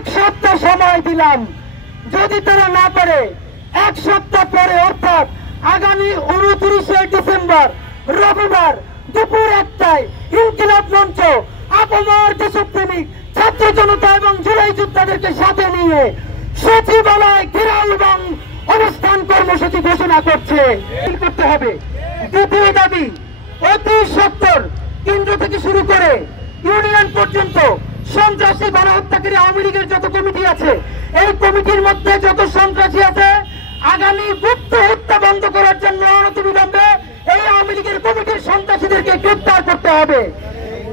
এক সপ্তাহ সময় দিলাম, যদি তারা না পারে এক সপ্তাহ পরে অর্থাৎ আগামী 29শে ডিসেম্বর রবিবার দুপুর 1টায় ইনকিলাব মঞ্চ আপামর দেশপ্রেমিক ছাত্র জনতা এবং জুলাই যোদ্ধাদেরকে সাথে নিয়ে সচিবালয় ঘেরাও এবং অবস্থান কর্মসূচি ঘোষণা করছে। করতে হবে। দ্বিতীয় দাবি, অতি সত্তর কেন্দ্র থেকে শুরু করে ইউনিয়ন পর্যন্ত সন্ত্রাসী গণহত্যাকারী আওয়ামী লীগের যত কমিটি আছে, এই কমিটির মধ্যে যত সন্ত্রাসী আছে, আগামী গুপ্ত হত্যা বন্ধ করার জন্য অনতিবিলম্বে এই আওয়ামী লীগের কমিটির সন্ত্রাসীদেরকে গ্রেফতার করতে হবে।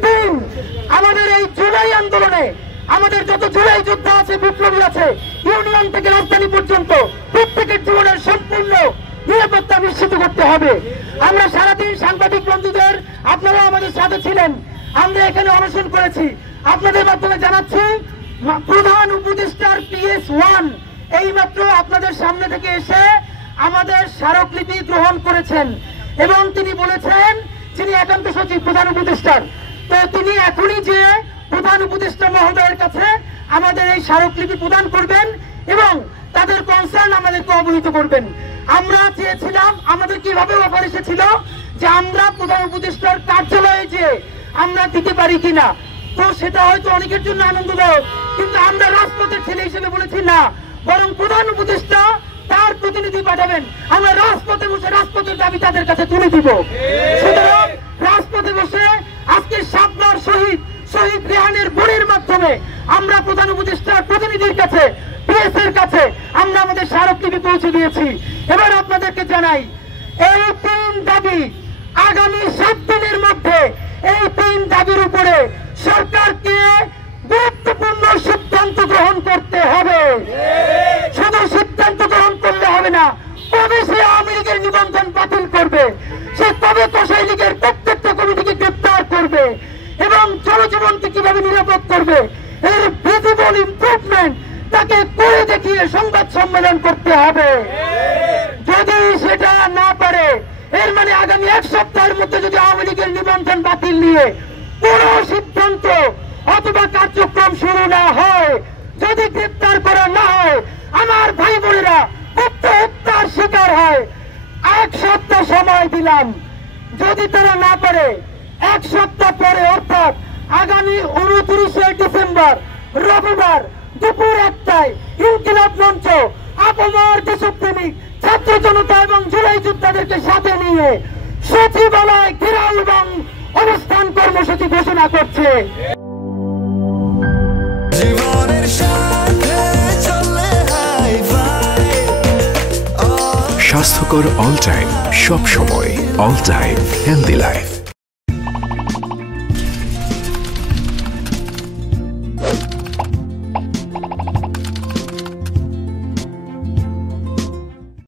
3, আমাদের এই জুলাই আন্দোলনে আমাদের যত জুলাই যোদ্ধা আছে, বিপ্লবী আছে, ইউনিয়ন থেকে রাজধানী পর্যন্ত প্রত্যেকের জীবনের সম্পূর্ণ নিরাপত্তা নিশ্চিত করতে হবে। আমরা সারাদিন সাংবাদিক বন্ধুদের, আপনারা আমাদের সাথে ছিলেন, আমরা এখানে অনশন করেছি। আপনাদের মাধ্যমে জানাচ্ছি, প্রধান উপদেষ্টার PS1 এইমাত্র আপনাদের সামনে থেকে এসে আমাদের স্মারকলিপি গ্রহণ করেছেন এবং তিনি বলেছেন, যিনি একান্ত সচিব প্রধান উপদেষ্টার, তো তিনি এখনই যে প্রধান উপদেষ্টা মহোদয়ের কাছে আমাদের এই স্মারকলিপি প্রদান করবেন এবং তাদের কনসার্ন আমাদেরকে অবহিত করবেন। আমরা চেয়েছিলাম, আমাদের কিভাবে অফার এসেছিল যে আমরা প্রধান উপদেষ্টার কার্যালয়ে যে আমরা দিতে পারি কিনা, তো সেটা হয়তো অনেকের জন্য আনন্দদায়ক, কিন্তু আমরা রাজপথের ছেলে হিসেবে বলেছি না, বরং প্রধান উপদেষ্টা তার প্রতিনিধি পাঠাবেন, আমরা রাজপথে বসে রাজপথের দাবি তাদের কাছে তুলে দিব। সুতরাং রাজপথে বসে আজকে সাবনার শহীদ রেহানের বোনের মাধ্যমে আমরা প্রধান উপদেষ্টার প্রতিনিধির কাছে, PS এর কাছে আমরা আমাদের স্মারকলিপি পৌঁছে দিয়েছি। এবার আপনাদেরকে জানাই, এই 3 দাবি আগামী 7 দিনের মধ্যে এই 3 দাবির উপরে সরকারকে গুরুত্বপূর্ণ সিদ্ধান্ত গ্রহণ করতে হবে। শুধু সিদ্ধান্ত গ্রহণ করলে হবে না, কবে সে আওয়ামী লীগের নিবন্ধন বাতিল করবে, সে কবে কসাই লীগের প্রত্যেকটা কমিটিকে গ্রেপ্তার করবে এবং জনজীবনকে কিভাবে নিরাপদ করবে, এর ভিজিবল ইমপ্রুভমেন্ট তাকে করে দেখিয়ে সংবাদ সম্মেলন করতে হবে। যদি সেটা না পারে, এর মানে আগামী 1 সপ্তাহের মধ্যে যদি আওয়ামী লীগের নিবন্ধন বাতিল নিয়ে কোন সিদ্ধান্ত অথবা কার্যক্রম শুরু না হয়, যদি গ্রেপ্তার করা না হয়, আমার ভাই বোনেরা গুপ্ত হত্যার শিকার হয়, 1 সপ্তাহ সময় দিলাম, যদি তারা না পারে 1 সপ্তাহ পরে অর্থাৎ আগামী 29শে ডিসেম্বর রবিবার দুপুর 1টায় ইনকিলাব মঞ্চ আপামর দেশপ্রেমিক ছাত্র জনতা এবং জুলাই যোদ্ধাদেরকে সাথে নিয়ে সচিবালয় ঘেরাও এবং অবস্থান কর্মসূচি ঘোষণা করছে। স্বাস্থ্যকর অল টাইম, সব সময় অল টাইম হেলদি লাইফ।